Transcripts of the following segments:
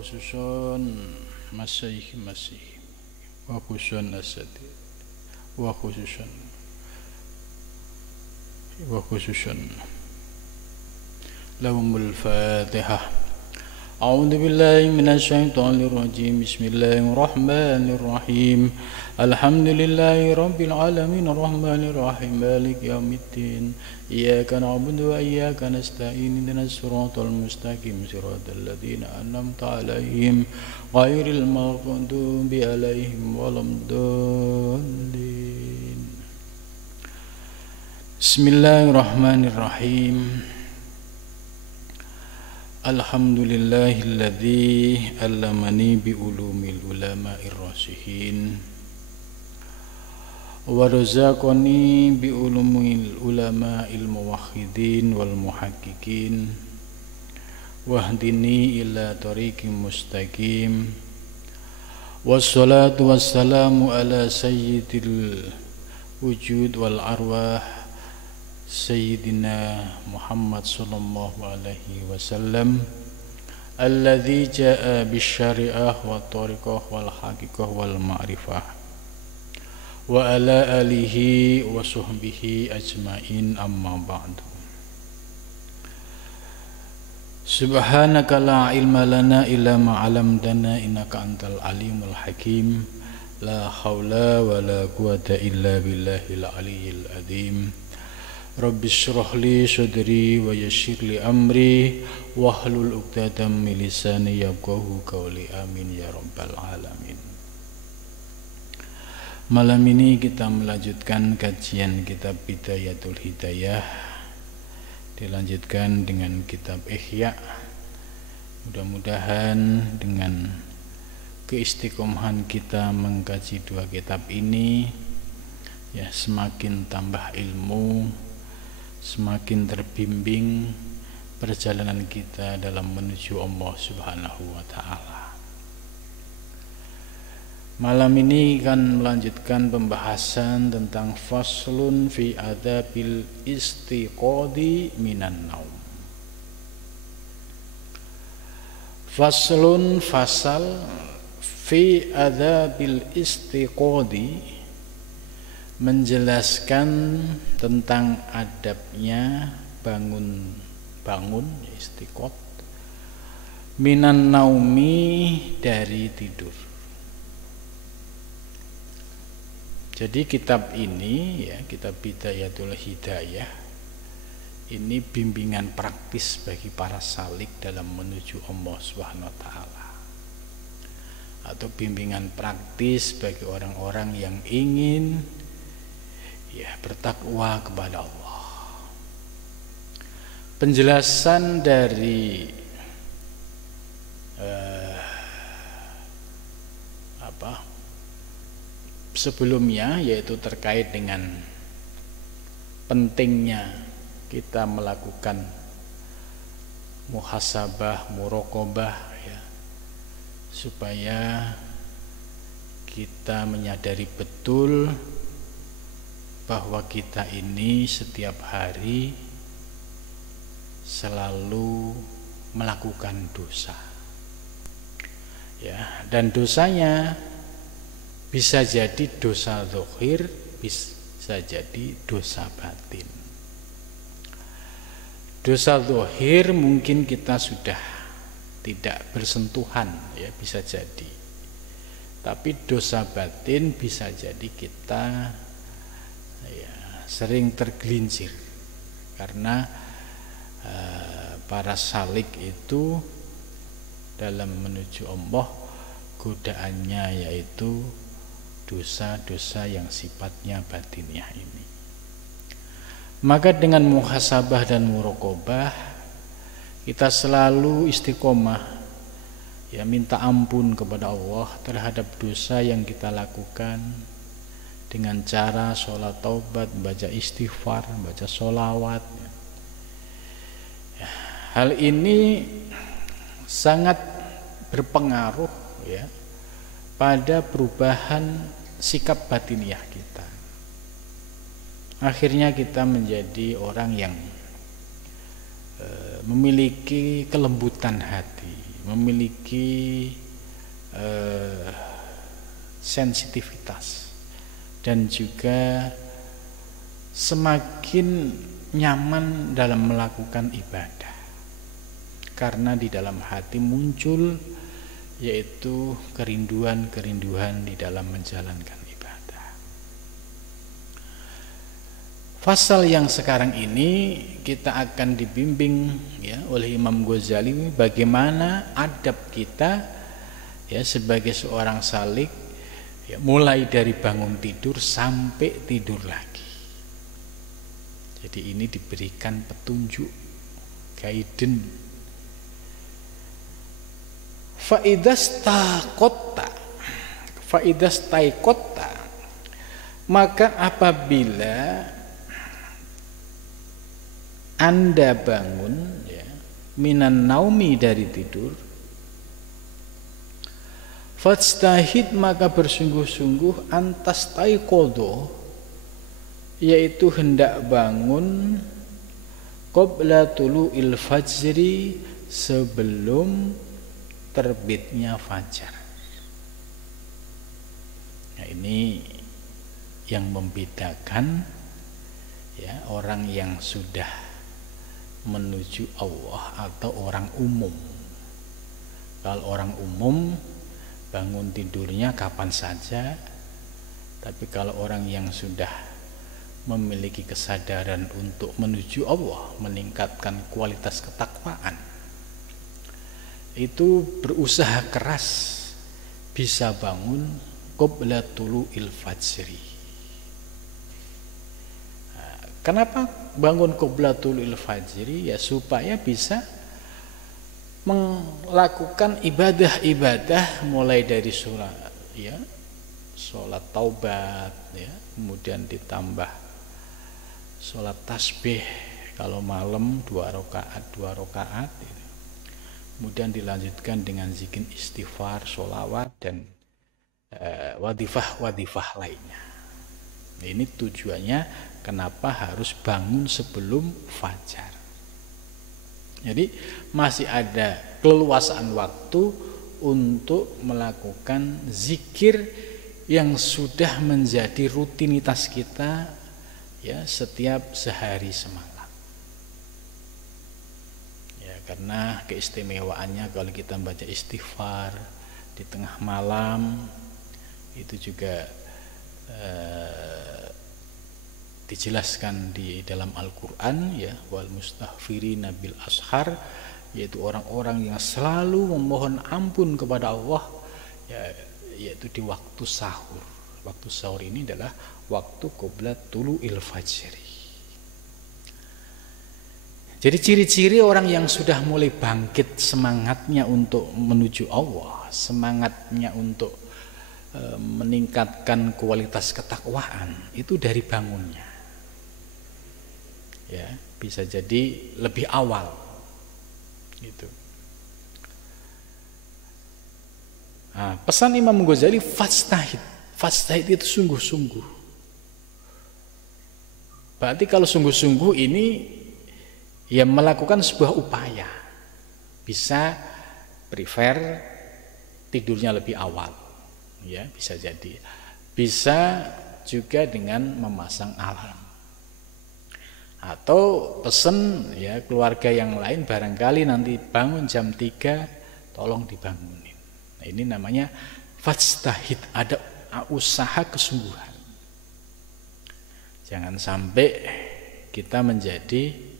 khususun masih wa khususun asadi wa khususun lahumul fatihah. أعوذ بالله من الشيطان الرجيم بسم الله الرحمن الرحيم الحمد لله رب العالمين الرحمن الرحيم مالك يوم الدين إياك نعبد وإياك نستعين اهدنا الصراط المستقيم صراط الذين أنعمت عليهم غير المغضوب عليهم ولا الضالين بسم الله الرحمن الرحيم Alhamdulillahilladzi allamani bi ulumil ulama'ir rasihin wa razaqani bi ulumil ulama'il muwahhidin wal muhaqqiqin wahdini ila tariqim mustaqim wassalatu wassalamu ala sayyidil wujud wal arwah Sayyidina Muhammad sallallahu alaihi wasallam alladzi jaa bisyari'ah wa tariqah wal haqiqah wal ma'rifah wa ala alihi wa sahbihi ajmain amma ba'du. Subhanaka la ilma lana illa ma 'allamtana innaka antal alimul hakim la haula wa la quwata illa billahil aliyyil azim. Rabbi shrah li sadri wa yassir li amri wahlul 'uqdatam min lisani yafqahu qawli amin ya rabbal alamin. Malam ini kita melanjutkan kajian kitab Bidayatul Hidayah, dilanjutkan dengan kitab Ihya. Mudah-mudahan dengan keistiqomahan kita mengkaji dua kitab ini ya semakin tambah ilmu, semakin terbimbing perjalanan kita dalam menuju Allah Subhanahu wa ta'ala. Malam ini akan melanjutkan pembahasan tentang faslun fi adabil istiqodi minan naum. Faslun fasal fi adabil istiqodi, menjelaskan tentang adabnya bangun istiqot minan naumi, dari tidur. Jadi kitab ini ya, kitab Bidayatul Hidayah ini bimbingan praktis bagi para salik dalam menuju Allah Subhanahu wa ta'ala, atau bimbingan praktis bagi orang-orang yang ingin ya bertakwa kepada Allah. Penjelasan dari sebelumnya, yaitu terkait dengan pentingnya kita melakukan muhasabah, muraqabah ya, supaya kita menyadari betul bahwa kita ini setiap hari selalu melakukan dosa ya, dan dosanya bisa jadi dosa zahir, bisa jadi dosa batin. Dosa zahir mungkin kita sudah tidak bersentuhan ya, bisa jadi, tapi dosa batin bisa jadi kita sering tergelincir karena para salik itu dalam menuju Allah godaannya yaitu dosa-dosa yang sifatnya batiniah ini. Maka dengan muhasabah dan muraqabah kita selalu istiqomah ya, minta ampun kepada Allah terhadap dosa yang kita lakukan dengan cara sholat taubat, baca istighfar, baca sholawat. Hal ini sangat berpengaruh ya pada perubahan sikap batiniah kita. Akhirnya kita menjadi orang yang memiliki kelembutan hati, memiliki sensitivitas dan juga semakin nyaman dalam melakukan ibadah, karena di dalam hati muncul yaitu kerinduan-kerinduan di dalam menjalankan ibadah. Fasal yang sekarang ini kita akan dibimbing ya oleh Imam Ghazali bagaimana adab kita ya sebagai seorang salik ya, mulai dari bangun tidur sampai tidur lagi. Jadi ini diberikan petunjuk, guidance. Faidastaiqotta, maka apabila Anda bangun ya, minan naumi dari tidur, fastahid maka bersungguh-sungguh antastaiqodho, yaitu hendak bangun qabla tulu'il fajri, sebelum terbitnya fajar. Nah, ini yang membedakan ya orang yang sudah menuju Allah atau orang umum. Kalau orang umum bangun tidurnya kapan saja, tapi kalau orang yang sudah memiliki kesadaran untuk menuju Allah, meningkatkan kualitas ketakwaan, itu berusaha keras bisa bangun qabla tulu'il fajri. Nah, kenapa bangun qabla tulu'il fajri? Ya supaya bisa melakukan ibadah-ibadah mulai dari sholat ya, sholat taubat ya, kemudian ditambah sholat tasbih kalau malam 2 rakaat gitu. Kemudian dilanjutkan dengan zikir istighfar, sholawat, dan wadifah lainnya. Ini tujuannya kenapa harus bangun sebelum fajar. Jadi masih ada keleluasaan waktu untuk melakukan zikir yang sudah menjadi rutinitas kita ya setiap sehari semalam. Karena keistimewaannya kalau kita baca istighfar di tengah malam itu juga dijelaskan di dalam Al-Quran ya, wal mustaghfirina bil ashar, yaitu orang-orang yang selalu memohon ampun kepada Allah ya, yaitu di waktu sahur. Waktu sahur ini adalah waktu qabla tulu'il fajri. Jadi ciri-ciri orang yang sudah mulai bangkit semangatnya untuk menuju Allah, semangatnya untuk meningkatkan kualitas ketakwaan itu dari bangunnya. Ya, bisa jadi lebih awal. Gitu. Nah, pesan Imam Ghazali fastahid. Fastahid itu sungguh-sungguh. Berarti kalau sungguh-sungguh ini ya melakukan sebuah upaya, bisa prefer tidurnya lebih awal ya, bisa jadi, bisa juga dengan memasang alarm atau pesen ya keluarga yang lain barangkali nanti bangun jam 3 tolong dibangunin. Nah, ini namanya fastahid, ada usaha kesungguhan. Jangan sampai kita menjadi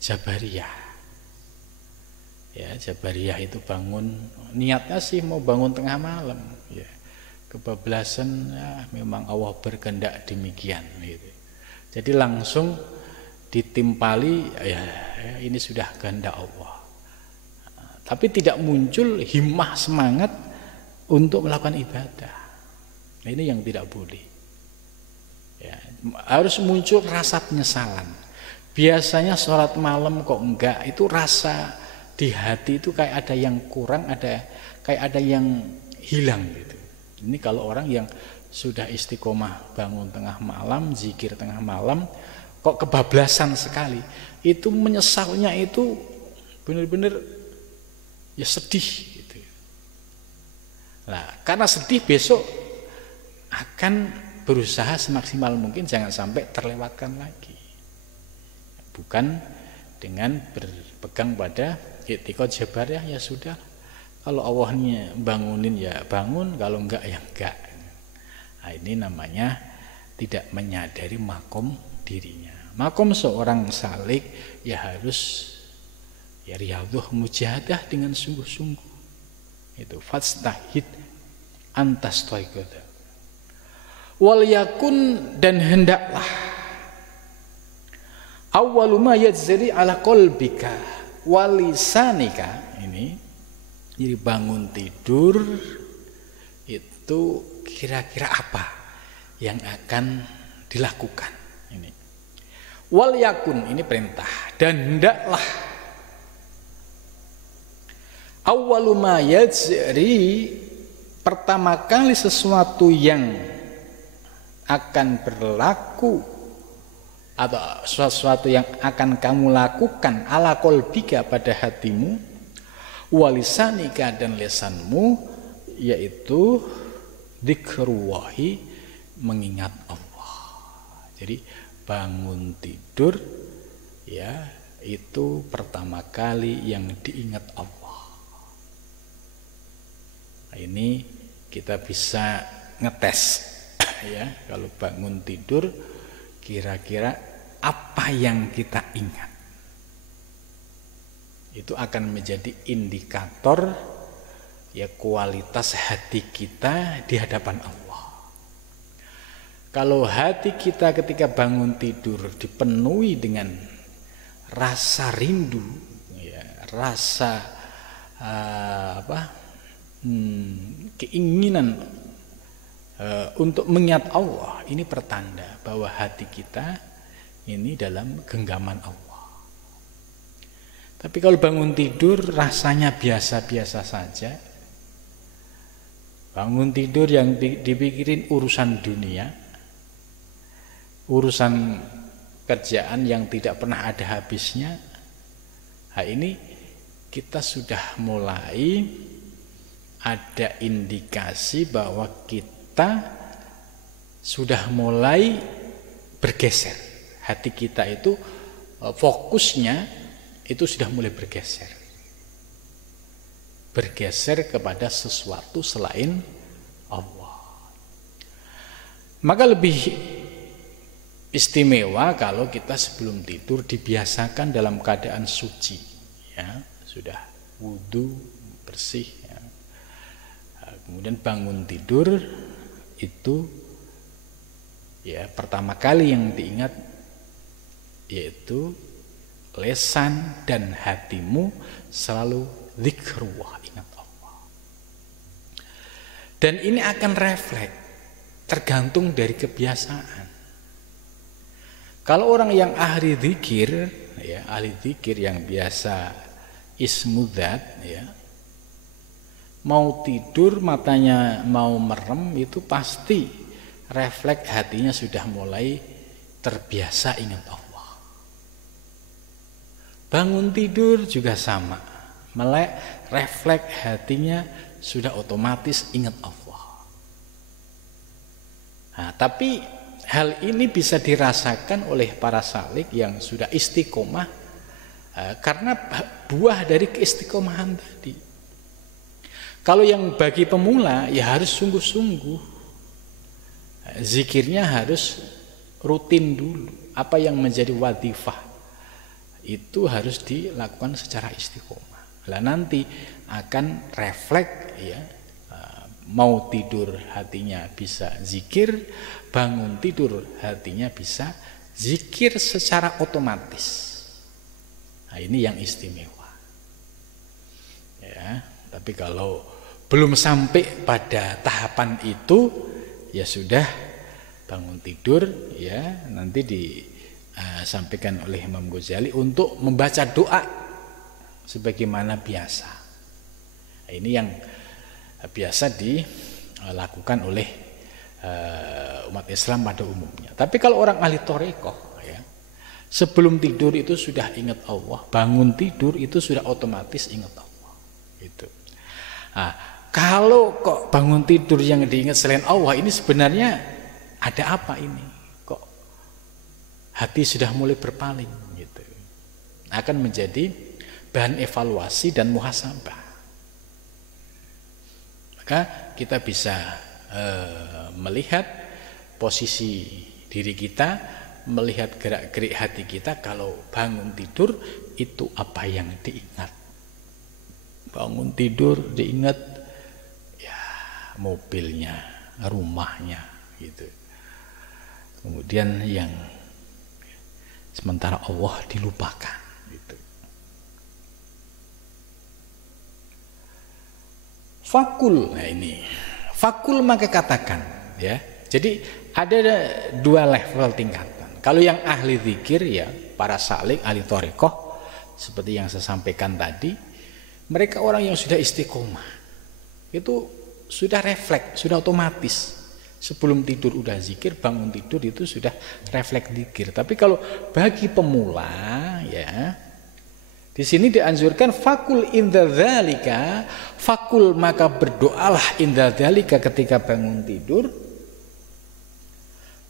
Jabariyah. Ya, Jabariyah itu bangun niatnya sih mau bangun tengah malam, ya. Kebablasan ya, memang Allah berkehendak demikian gitu. Jadi langsung ditimpali ya ini sudah kehendak Allah. Tapi tidak muncul himmah semangat untuk melakukan ibadah. Nah, ini yang tidak boleh. Ya, harus muncul rasa penyesalan. Biasanya sholat malam kok enggak, itu rasa di hati itu kayak ada yang kurang, kayak ada yang hilang gitu. Ini kalau orang yang sudah istiqomah bangun tengah malam, zikir tengah malam, kok kebablasan sekali, itu menyesalnya itu benar-benar ya sedih gitu. Nah, karena sedih besok akan berusaha semaksimal mungkin jangan sampai terlewatkan lagi. Bukan dengan berpegang pada i'tiqad jabariyah, ya sudah. Kalau Allahnya bangunin ya bangun, kalau enggak ya enggak. Nah, ini namanya tidak menyadari makom dirinya. Makom seorang salik ya harus ya riyadhah mujahadah dengan sungguh-sungguh. Itu fastahid antastoiqada. Wal yakun, dan hendaklah awwalu ma yajri ala qalbika walisanika. Ini jadi bangun tidur itu kira-kira apa yang akan dilakukan ini. Wal yakun ini perintah, dan hendaklah awwalu ma yajri, pertama kali sesuatu yang akan berlaku atau sesuatu yang akan kamu lakukan ala qalbika pada hatimu, walisanika dan lesanmu, yaitu dzikrullahi, mengingat Allah. Jadi bangun tidur ya itu pertama kali yang diingat Allah. Nah, ini kita bisa ngetes ya, kalau bangun tidur kira-kira apa yang kita ingat. Itu akan menjadi indikator ya kualitas hati kita di hadapan Allah. Kalau hati kita ketika bangun tidur dipenuhi dengan rasa rindu ya, rasa keinginan untuk mengingat Allah, ini pertanda bahwa hati kita ini dalam genggaman Allah. Tapi kalau bangun tidur rasanya biasa-biasa saja, bangun tidur yang dipikirin urusan dunia, urusan kerjaan yang tidak pernah ada habisnya, nah ini kita sudah mulai ada indikasi bahwa kita sudah mulai bergeser. Hati kita itu fokusnya itu sudah mulai bergeser kepada sesuatu selain Allah. Maka lebih istimewa kalau kita sebelum tidur dibiasakan dalam keadaan suci ya, sudah wudu bersih ya. Kemudian bangun tidur itu ya pertama kali yang diingat yaitu lesan dan hatimu selalu zikrullah, ingat Allah. Dan ini akan refleks tergantung dari kebiasaan. Kalau orang yang ahli zikir ya, ahli zikir yang biasa ismudzat ya, mau tidur matanya mau merem itu pasti refleks hatinya sudah mulai terbiasa ingat Allah. Bangun tidur juga sama, melek refleks hatinya sudah otomatis ingat Allah. Nah, tapi hal ini bisa dirasakan oleh para salik yang sudah istiqomah karena buah dari keistiqomahan tadi. Kalau yang bagi pemula ya harus sungguh-sungguh, zikirnya harus rutin dulu. Apa yang menjadi wadhifah itu harus dilakukan secara istiqomah. Lah nanti akan refleks ya, mau tidur hatinya bisa zikir, bangun tidur hatinya bisa zikir secara otomatis. Nah, ini yang istimewa. Ya. Tapi kalau belum sampai pada tahapan itu ya sudah bangun tidur ya nanti disampaikan oleh Imam Ghazali untuk membaca doa sebagaimana biasa. Nah, ini yang biasa dilakukan oleh umat Islam pada umumnya. Tapi kalau orang ahli thariqah ya, sebelum tidur itu sudah ingat Allah, bangun tidur itu sudah otomatis ingat Allah. Itu. Nah, kalau kok bangun tidur yang diingat selain Allah, ini sebenarnya ada apa ini? Kok hati sudah mulai berpaling gitu. Akan menjadi bahan evaluasi dan muhasabah. Maka kita bisa melihat posisi diri kita, melihat gerak-gerik hati kita. Kalau bangun tidur itu apa yang diingat? Bangun tidur diingat ya mobilnya, rumahnya gitu. Kemudian yang sementara Allah dilupakan gitu. Fakul, nah ini fakul maka katakan ya. Jadi ada dua level tingkatan. Kalau yang ahli zikir ya, para salik, ahli thariqah, seperti yang saya sampaikan tadi, mereka orang yang sudah istiqomah. Itu sudah refleks, sudah otomatis. Sebelum tidur udah zikir, bangun tidur itu sudah refleks zikir. Tapi kalau bagi pemula ya, di sini dianjurkan fakul inda dzalika, fakul maka berdoalah inda dzalika ketika bangun tidur.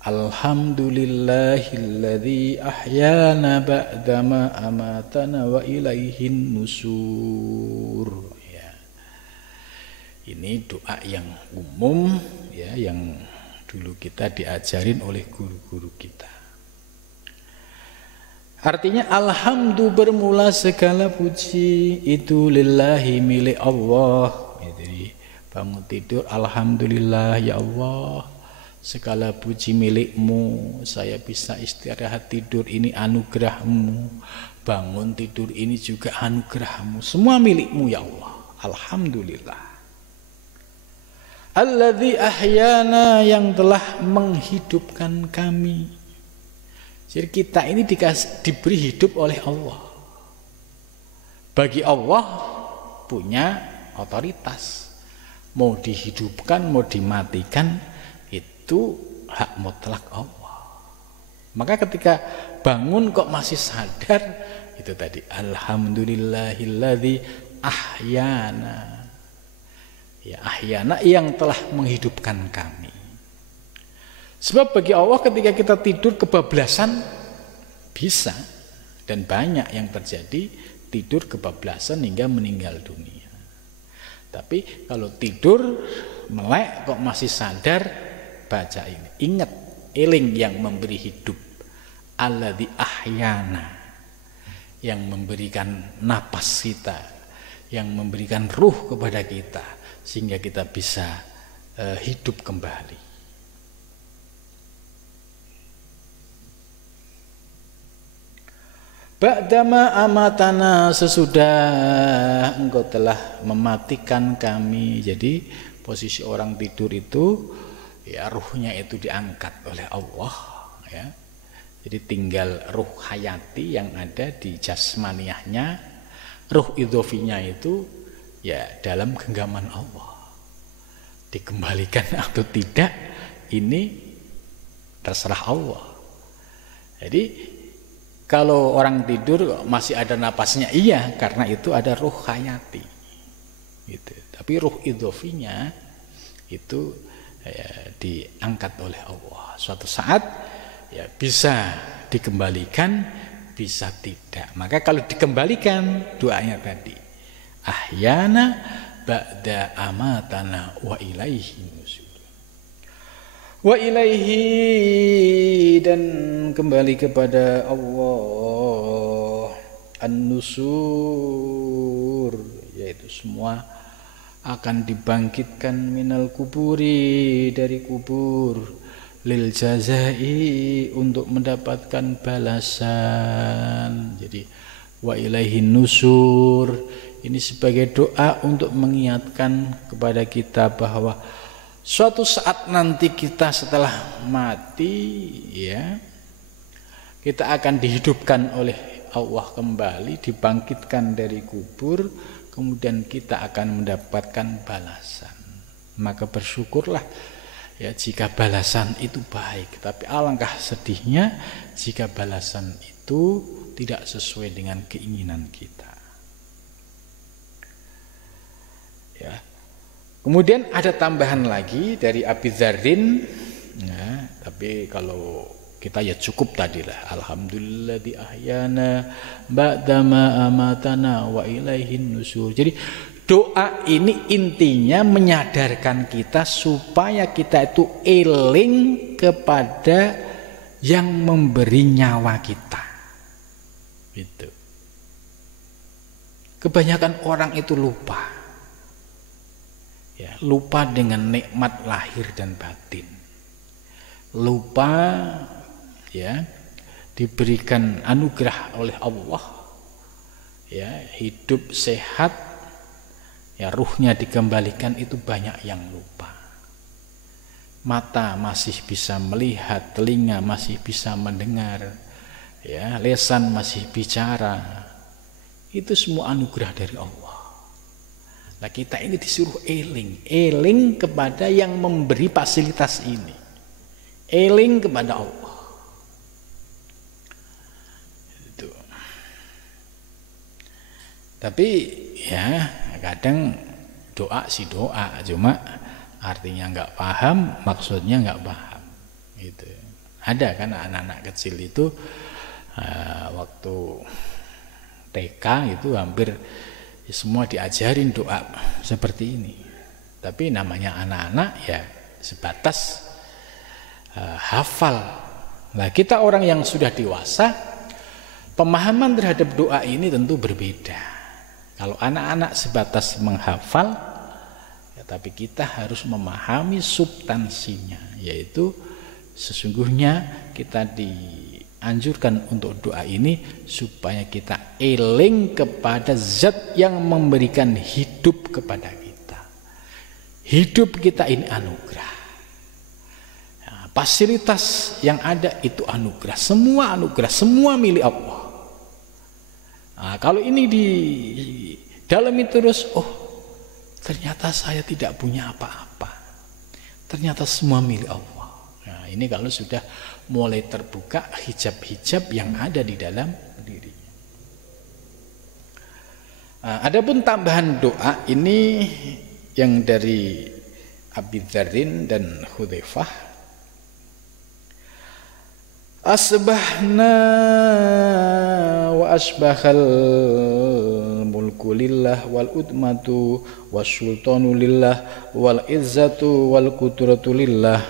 Alhamdulillahilladzi ahyana ba'dama amatana wa ilaihin nusur. Ya. Ini doa yang umum ya, yang dulu kita diajarin oleh guru-guru kita. Artinya alhamdu bermula segala puji itu lillahi milik Allah. Jadi bangun tidur alhamdulillah ya Allah, segala puji milikmu, saya bisa istirahat tidur ini anugerahmu, bangun tidur ini juga anugerahmu, semua milikmu ya Allah, alhamdulillah. Alladzi ahyana, yang telah menghidupkan kami. Jadi kita ini diberi hidup oleh Allah. Bagi Allah punya otoritas, mau dihidupkan mau dimatikan itu hak mutlak Allah. Maka ketika bangun kok masih sadar, itu tadi alhamdulillahilladzi ahyana. Ya, ahyana yang telah menghidupkan kami. Sebab bagi Allah ketika kita tidur kebablasan bisa, dan banyak yang terjadi tidur kebablasan hingga meninggal dunia. Tapi kalau tidur melek kok masih sadar, baca ini, ingat, eling yang memberi hidup, alladzi ahyana, yang memberikan napas kita, yang memberikan ruh kepada kita sehingga kita bisa hidup kembali. Ba'dama amatana, sesudah engkau telah mematikan kami. Jadi posisi orang tidur itu ya ruhnya itu diangkat oleh Allah ya. Jadi tinggal ruh hayati yang ada di jasmaniahnya, ruh idhofinya itu ya dalam genggaman Allah. Dikembalikan atau tidak ini terserah Allah. Jadi kalau orang tidur masih ada napasnya, iya, karena itu ada ruh hayati gitu. Tapi ruh idhofinya itu ya, diangkat oleh Allah. Suatu saat ya bisa dikembalikan, bisa tidak. Maka kalau dikembalikan, doanya tadi ahyana ba'da amatana wa ilaihi nusur. Wa ilaihi, dan kembali kepada Allah, an-nusur, yaitu semua akan dibangkitkan minal kuburi, dari kubur, lil jazai, untuk mendapatkan balasan. Jadi wa ilaihi nusur ini sebagai doa untuk mengingatkan kepada kita bahwa suatu saat nanti kita setelah mati ya, kita akan dihidupkan oleh Allah kembali, dibangkitkan dari kubur, kemudian kita akan mendapatkan balasan. Maka bersyukurlah ya jika balasan itu baik, tapi alangkah sedihnya jika balasan itu tidak sesuai dengan keinginan kita. Kemudian ada tambahan lagi dari Abi Dzarrin, ya, tapi kalau kita ya cukup tadilah. Alhamdulilladzi ahyana ba'dama amatana wa ilaihin nusur. Jadi doa ini intinya menyadarkan kita supaya kita itu eling kepada yang memberi nyawa kita. Gitu. Kebanyakan orang itu lupa. Ya, lupa dengan nikmat lahir dan batin. Lupa ya diberikan anugerah oleh Allah. Ya, hidup sehat, ya ruhnya dikembalikan, itu banyak yang lupa. Mata masih bisa melihat, telinga masih bisa mendengar, ya, lisan masih bicara. Itu semua anugerah dari Allah. Nah, kita ini disuruh eling kepada yang memberi fasilitas ini. Eling kepada Allah. Itu. Tapi ya kadang doa sih doa, cuma artinya nggak paham, maksudnya nggak paham. Gitu. Ada kan anak-anak kecil itu waktu TK itu hampir semua diajarin doa seperti ini. Tapi namanya anak-anak ya sebatas hafal. Nah, kita orang yang sudah dewasa, pemahaman terhadap doa ini tentu berbeda. Kalau anak-anak sebatas menghafal, ya, tapi kita harus memahami substansinya, yaitu sesungguhnya kita dianjurkan untuk doa ini supaya kita eling kepada zat yang memberikan hidup kepada kita. Hidup kita ini anugerah. Nah, fasilitas yang ada itu anugerah, semua milik Allah. Nah, kalau ini di dalami terus, oh ternyata saya tidak punya apa-apa, ternyata semua milik Allah. Nah, ini kalau sudah mulai terbuka hijab-hijab yang ada di dalam dirinya. Adapun tambahan doa ini yang dari Abi Dzarrin dan Hudzaifah. Asbahna wa asbahal mulku lillah wal udmatu wasultanu lillah wal izzatu wal qudratu lillah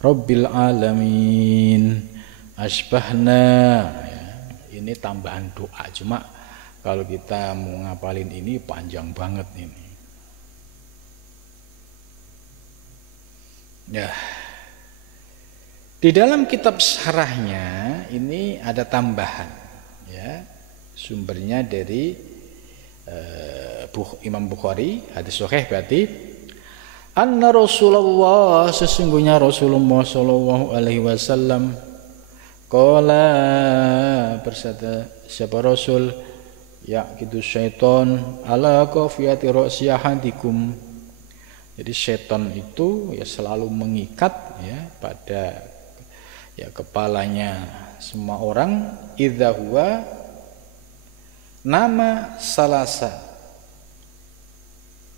rabbil alamin. Asbahna ya, ini tambahan doa, cuma kalau kita mau ngapalin ini panjang banget ini. Ya. Di dalam kitab syarahnya ini ada tambahan, ya, sumbernya dari Imam Bukhari, hadis sahih berarti. Anna Rasulullah, sesungguhnya Rasulullah sallallahu alaihi wasallam, qala, bersabda siapa Rasul, ya gitu syaiton ala qafiyati ra'si ahadikum. Jadi syaitan itu ya selalu mengikat ya pada ya kepalanya semua orang, idza huwa nama salasa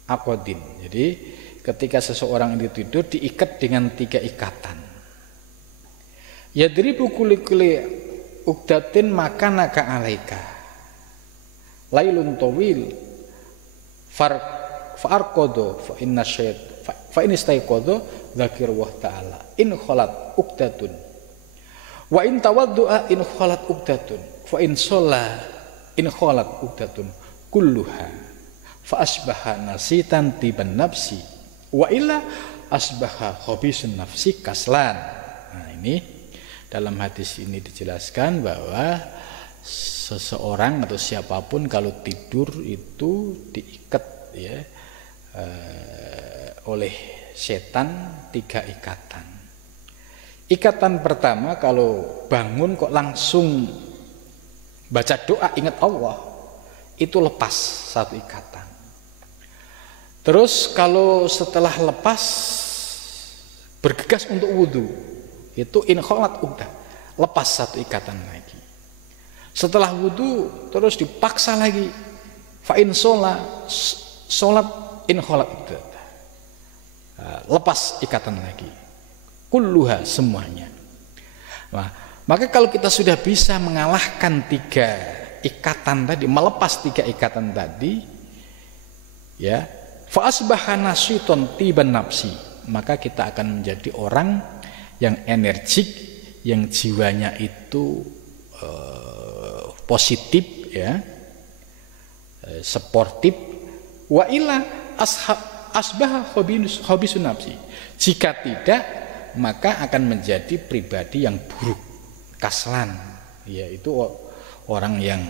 aqdin. Jadi ketika seseorang itu tidur diikat dengan 3 ikatan. Yadribu kulli uqdatin makanaka alaika. Lailun tawil farqadu fa inna syait fa in istayqadha dzakirullah ta'ala in khalat uqdatun wa in tawaddu'a in khalat uqdatun fa in shalla in khalat uqdatun kulluha fa asbaha nasitan tiban nafsi wa illa asbaha khabisun nafsi kaslan. Nah, ini dalam hadis ini dijelaskan bahwa seseorang atau siapapun kalau tidur itu diikat ya oleh setan 3 ikatan. Ikatan pertama, kalau bangun kok langsung baca doa ingat Allah, itu lepas 1 ikatan. Terus kalau setelah lepas bergegas untuk wudhu, itu inkholat udah lepas 1 ikatan lagi. Setelah wudhu terus dipaksa lagi, fa in sholat inkholat udah. lepas ikatan lagi. Kulluha, semuanya. Nah, maka kalau kita sudah bisa mengalahkan 3 ikatan tadi, melepas 3 ikatan tadi, ya, fa asbaha nasyiton tiban nafsi, maka kita akan menjadi orang yang energik, yang jiwanya itu positif, ya, sportif. Wa ila asbaha hobisun nafsi, jika tidak maka akan menjadi pribadi yang buruk, kaslan, yaitu orang yang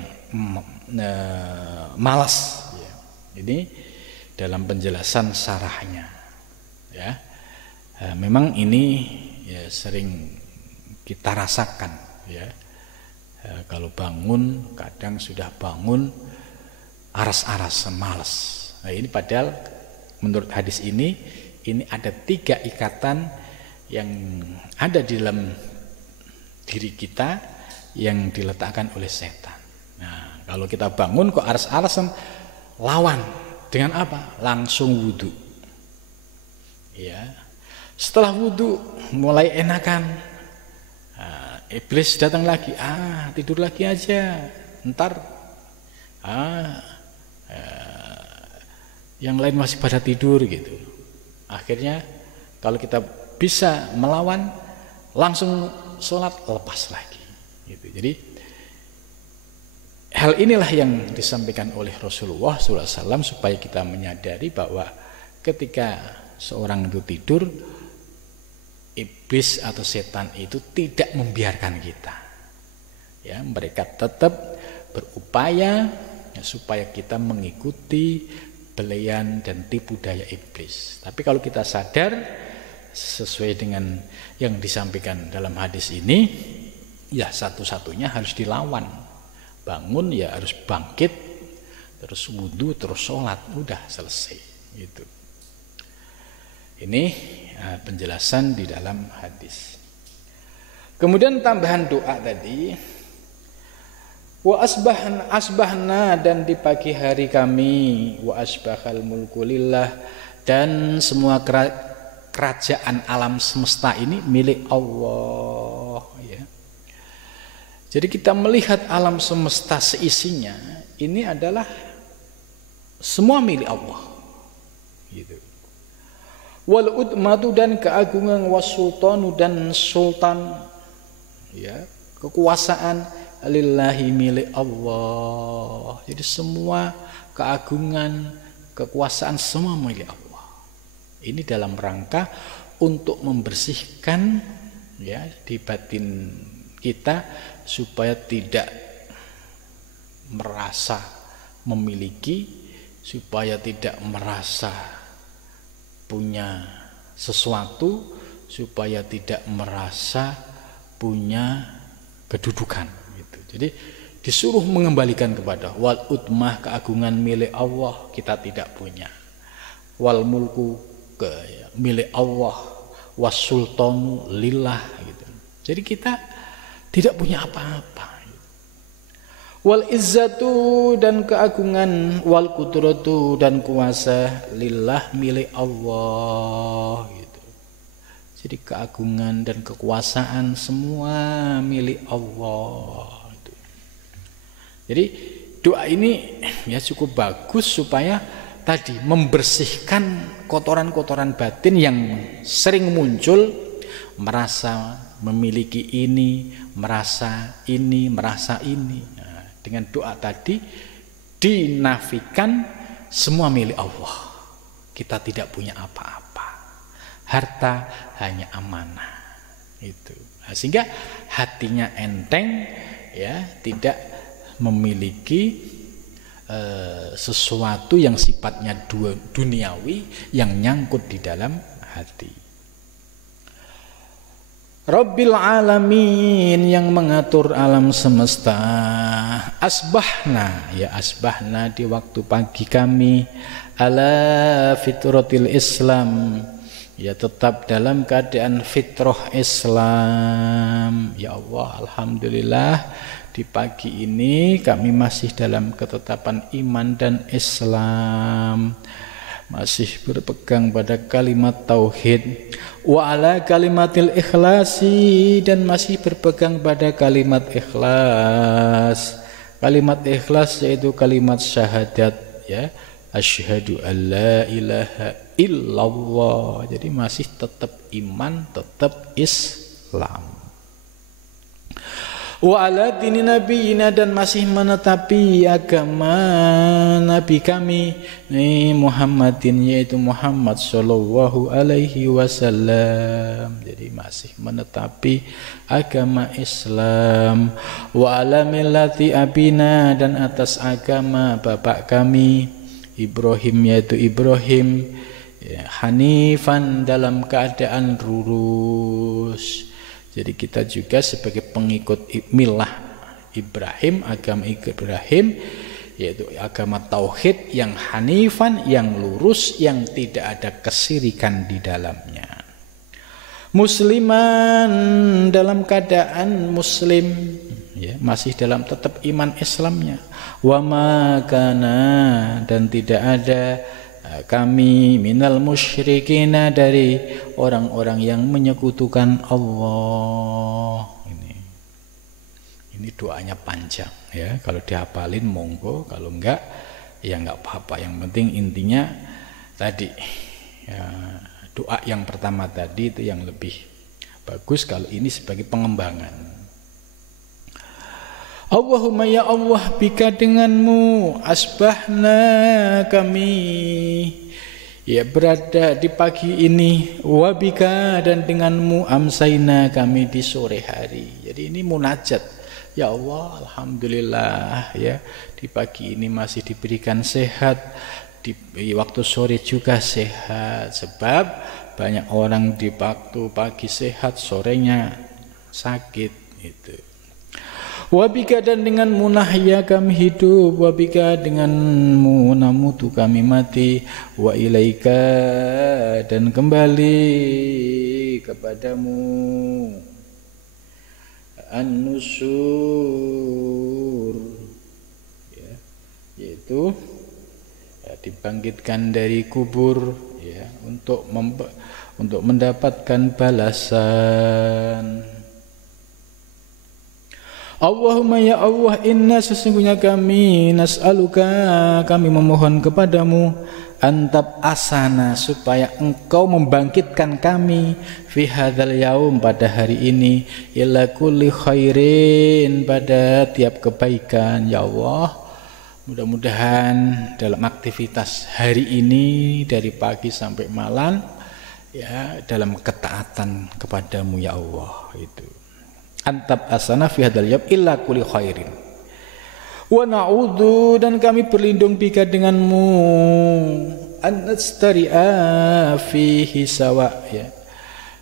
malas, ya. Ini dalam penjelasan sarahnya, ya. Memang ini ya sering kita rasakan, ya. Kalau bangun, kadang sudah bangun aras-aras, malas. Nah, ini padahal menurut hadis ini ada 3 ikatan yang ada di dalam diri kita yang diletakkan oleh setan. Nah, kalau kita bangun kok aras-arasan, lawan dengan apa? Langsung wudhu. Ya, setelah wudhu mulai enakan, iblis datang lagi. Tidur lagi aja, ntar yang lain masih pada tidur gitu. Akhirnya kalau kita bisa melawan, langsung sholat, lepas lagi gitu. Jadi hal inilah yang disampaikan oleh Rasulullah SAW supaya kita menyadari bahwa ketika seorang itu tidur, iblis atau setan itu tidak membiarkan kita, ya. Mereka tetap berupaya supaya kita mengikuti belian dan tipu daya iblis. Tapi kalau kita sadar sesuai dengan yang disampaikan dalam hadis ini, ya satu-satunya harus dilawan. Bangun ya harus bangkit, terus wudhu, terus sholat, udah selesai gitu. Ini penjelasan di dalam hadis. Kemudian tambahan doa tadi, wa asbahna, dan di pagi hari kami, wa asbahal mulku lillah, dan semua kerajaan alam semesta ini milik Allah, ya. Jadi kita melihat alam semesta seisinya ini adalah semua milik Allah, gitu. Wal udmatu, dan keagungan, wasultanu, dan sultan, ya, kekuasaan, lillahi, milik Allah. Jadi semua keagungan, kekuasaan semua milik Allah. Ini dalam rangka untuk membersihkan, ya, di batin kita supaya tidak merasa memiliki, supaya tidak merasa punya sesuatu, supaya tidak merasa punya kedudukan gitu. Jadi disuruh mengembalikan kepada wal utmah, keagungan milik Allah, kita tidak punya. Wal mulku, milik Allah, wasultanu lillah gitu. Jadi kita tidak punya apa-apa. Wal izzatu, dan keagungan, wal qudratu, dan kuasa, lillah, milik Allah gitu. Jadi keagungan dan kekuasaan semua milik Allah gitu. Jadi doa ini ya cukup bagus supaya tadi membersihkan kotoran-kotoran batin yang sering muncul, merasa memiliki ini, merasa ini, merasa ini. Nah, dengan doa tadi dinafikan semua milik Allah. Kita tidak punya apa-apa. Harta hanya amanah. Itu. Nah, sehingga hatinya enteng, ya, tidak memiliki sesuatu yang sifatnya duniawi yang nyangkut di dalam hati. Rabbil alamin, yang mengatur alam semesta. Asbahna, ya asbahna, di waktu pagi kami, ala fitratil Islam, ya tetap dalam keadaan fitrah Islam. Ya Allah, alhamdulillah di pagi ini kami masih dalam ketetapan iman dan Islam. masih berpegang pada kalimat tauhid, wa ala kalimatil ikhlasi, dan masih berpegang pada kalimat ikhlas. Kalimat ikhlas yaitu kalimat syahadat, ya, asyhadu alla ilaha illallah. Jadi masih tetap iman, tetap Islam. Wa ala dini nabiyina, dan masih menetapi agama nabi kami Muhammadin, yaitu Muhammad sallallahu alaihi wasallam. Jadi masih menetapi agama Islam. Wa ala millati abina, dan atas agama bapak kami Ibrahim, yaitu Ibrahim, ya, hanifan, dalam keadaan lurus. Jadi kita juga sebagai pengikut milah Ibrahim, agama Ibrahim, yaitu agama tauhid yang hanifan, yang lurus, yang tidak ada kesirikan di dalamnya. Musliman, dalam keadaan muslim, ya, masih dalam tetap iman Islamnya. Wa makana, dan tidak ada kami minal musyrikina, dari orang-orang yang menyekutukan Allah. Ini doanya panjang, ya. Kalau dihafalin monggo, kalau enggak ya enggak apa-apa. Yang penting intinya tadi, ya, doa yang pertama tadi itu yang lebih bagus kalau ini sebagai pengembangan. Allahumma ya Allah, bika denganmu asbahna, kami ya berada di pagi ini, wabika, dan denganmu amsaina, kami di sore hari. Jadi ini munajat, ya Allah, alhamdulillah, ya, di pagi ini masih diberikan sehat, di waktu sore juga sehat. Sebab banyak orang di waktu pagi sehat, sorenya sakit itu. Wabika, dan denganmu nahya kami hidup, wabika, denganmu namutu kami mati, wa ilaika, dan kembali kepadamu an-nusur, ya, yaitu ya, dibangkitkan dari kubur, ya, untuk mendapatkan balasan. Allahumma ya Allah, inna, sesungguhnya kami, nas'aluka, kami memohon kepadamu, antab asana, supaya engkau membangkitkan kami, fi hadzal yaum, pada hari ini, ila kulli khairin, pada tiap kebaikan. Ya Allah, mudah-mudahan dalam aktivitas hari ini dari pagi sampai malam, ya, dalam ketaatan kepadamu, ya Allah, itu. Antab asana fi hadzal yaum illa kulli khairin. Wa na'udzu, dan kami berlindung bika denganmu, an nastari'a fihi sawa, ya.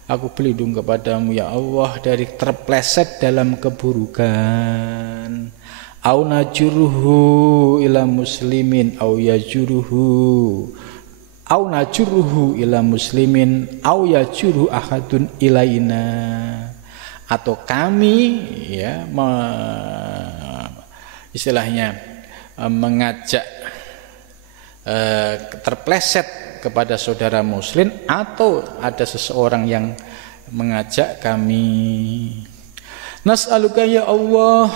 Aku berlindung kepadamu, ya Allah, dari terpleset dalam keburukan. Au najruhu ila muslimin au yajuruhu, au najruhu ila muslimin au yajuruhu ahadun ilaina, atau kami, ya, istilahnya mengajak terpleset kepada saudara muslim, atau ada seseorang yang mengajak kami. Nas'aluka ya Allah,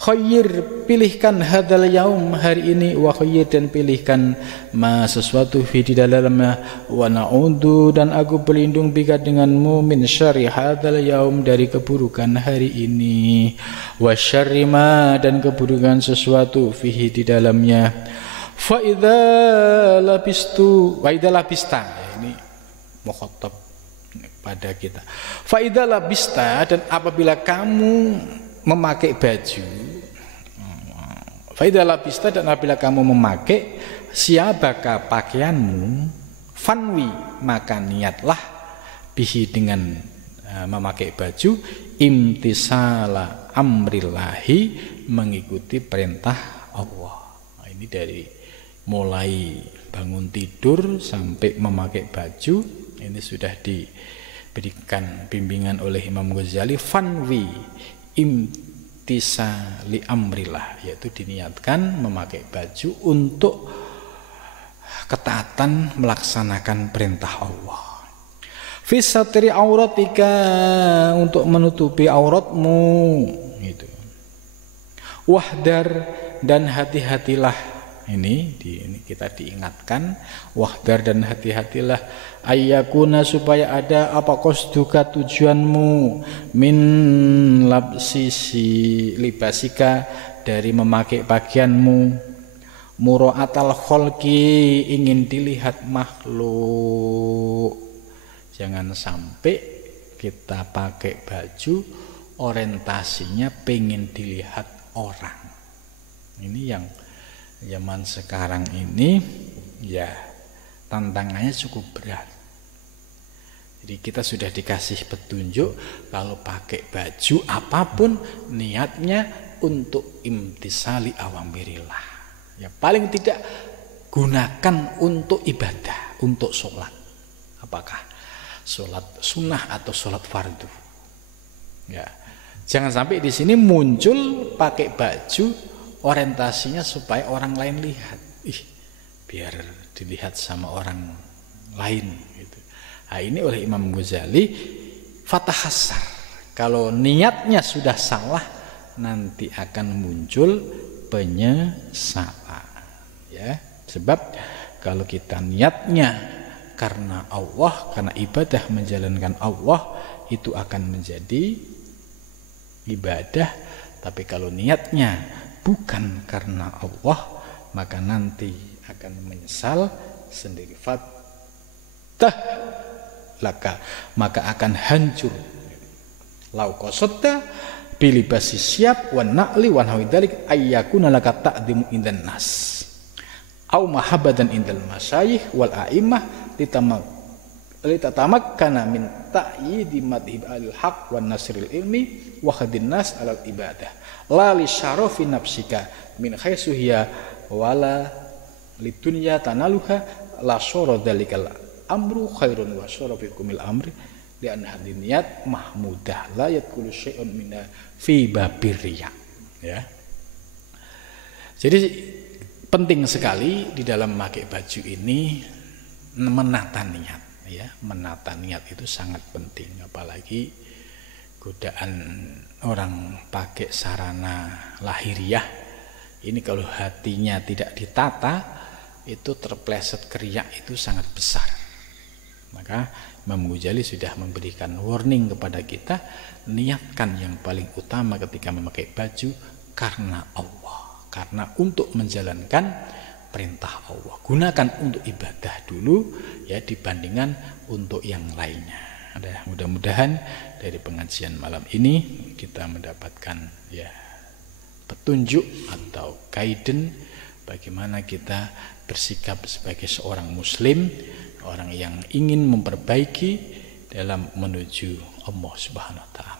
khair, pilihkan hadzal yaum, hari ini, wa khair, dan pilihkan ma, sesuatu fi di dalamnya, wa na'udzu, dan aku berlindung bika denganmu, min syarri hadzal yaum, dari keburukan hari ini, wa syarri ma, dan keburukan sesuatu fihi di dalamnya. Fa idza labistu, wa idza labista, ini mukhatab pada kita. Fa idza labista, dan apabila kamu memakai baju, faida labista, dan apabila kamu memakai siabaka, pakaianmu, fanwi, maka niatlah, bihi, dengan memakai baju, imtisala amrillahi, mengikuti perintah Allah. Nah, ini dari mulai bangun tidur sampai memakai baju, ini sudah diberikan bimbingan oleh Imam Ghazali. Fanwi imtisali amrillah, yaitu diniatkan memakai baju untuk ketaatan melaksanakan perintah Allah. Fi satri auratika, untuk menutupi auratmu gitu. Wahdar, dan hati-hatilah, ini kita diingatkan, wahdar dan hati-hatilah, ayyakuna, supaya ada apa qasduka, tujuanmu, min labsisi libasika, dari memakai pakaianmu, mura'atal kholqi, ingin dilihat makhluk. Jangan sampai kita pakai baju orientasinya pengen dilihat orang. Ini yang zaman sekarang ini ya tantangannya cukup berat. Jadi kita sudah dikasih petunjuk kalau pakai baju apapun niatnya untuk imtisali awamirillah. Ya paling tidak gunakan untuk ibadah, untuk sholat. Apakah sholat sunnah atau sholat fardu? Ya, jangan sampai di sini muncul pakai baju orientasinya supaya orang lain lihat. Biar dilihat sama orang lain. Gitu. Nah, ini oleh Imam Ghazali fatahasar. Kalau niatnya sudah salah, nanti akan muncul penyesalan, ya. Sebab kalau kita niatnya karena Allah, karena ibadah menjalankan Allah, itu akan menjadi ibadah. Tapi kalau niatnya bukan karena Allah, maka nanti akan menyesal sendiri. Fatah laka, maka akan hancur. Lau qasadta bilibasi siap wan na'li wan hawidalik ayyakuna laka ta'dimu indan nas au mahabbadan indal masyayikh wal a'immah litatamakana min ta'yidi madhib alil haq wan nasril ilmi wa khadin nas alal ibadah la li syarafi nafsika min khaisuhiya wala lidunya tanaluha la syara dalikal amru khairun wa syara fikumil amri lian hadiniyat mahmudah la yadkhulu syai'un minha fi babir riya. Ya. Jadi penting sekali di dalam memakai baju ini menata niat, ya. Menata niat itu sangat penting, apalagi godaan orang pakai sarana lahiriah. Ini kalau hatinya tidak ditata, itu terpleset keriak itu sangat besar. Maka Imam Ghazali sudah memberikan warning kepada kita, niatkan yang paling utama ketika memakai baju karena Allah, karena untuk menjalankan perintah Allah. Gunakan untuk ibadah dulu, ya, dibandingkan untuk yang lainnya. Mudah-mudahan dari pengajian malam ini kita mendapatkan ya petunjuk atau guidance bagaimana kita bersikap sebagai seorang muslim, orang yang ingin memperbaiki dalam menuju Allah Subhanahu wa taala.